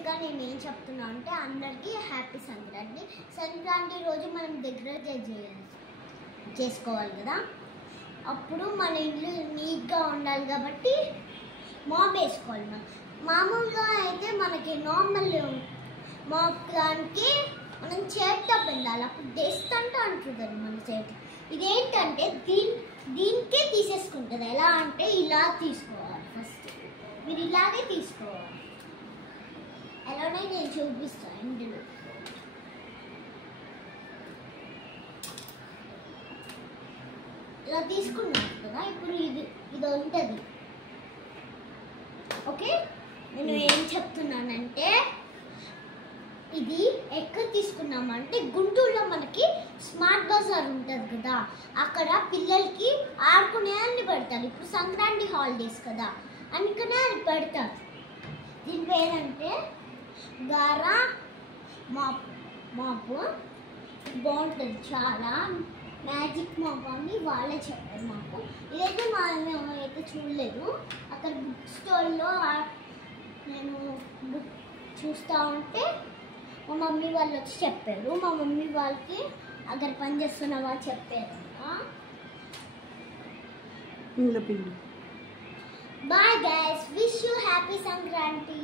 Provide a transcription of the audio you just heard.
ముందుగా నేను ఏం చెప్తున్నా అంటే అందరికీ హ్యాపీ సంక్రాంతి. సంక్రాంతి రోజు మనం దగ్గర చేసుకోవాలి కదా, అప్పుడు మన ఇల్లు నీట్గా ఉండాలి కాబట్టి మాప్ వేసుకోవాలి. మామూలుగా అయితే మనకి నార్మల్ మాప్ దానికి మనం చేతితో పిండాలి, అప్పుడు డస్ట్ అంటుంది మన చేతి. ఇదేంటంటే దీనికే తీసేసుకుంటుంది. ఎలా అంటే ఇలా తీసుకోవాలి, ఫస్ట్ మీరు ఇలాగే తీసుకోవాలి. ఎలానే నేను చూపిస్తాను ఇందులో. ఇలా తీసుకున్నాను కదా, ఇప్పుడు ఇది ఉంటుంది. ఓకే, నేను ఏం చెప్తున్నానంటే ఇది ఎక్కడ తీసుకున్నామంటే గుంటూరులో మనకి స్మార్ట్ బజార్ ఉంటుంది కదా, అక్కడ పిల్లలకి ఆడుకునే అన్ని పెడతారు. ఇప్పుడు సంక్రాంతి హాలిడేస్ కదా, అందుకనే అది పెడతారు. దీని పేరంటే గారా మాపు. బాగుంటుంది, చాలా మ్యాజిక్ మాప్ అని వాళ్ళే చెప్పారు మాకు. ఇదైతే అయితే చూడలేదు. అక్కడ బుక్ స్టోర్లో నేను బుక్ చూస్తూ ఉంటే మా మమ్మీ వాళ్ళు వచ్చి చెప్పారు. మా మమ్మీ వాళ్ళకి అక్కడ పని చేస్తున్న వాళ్ళు చెప్పారు. Bye guys, wish you happy Sankranti.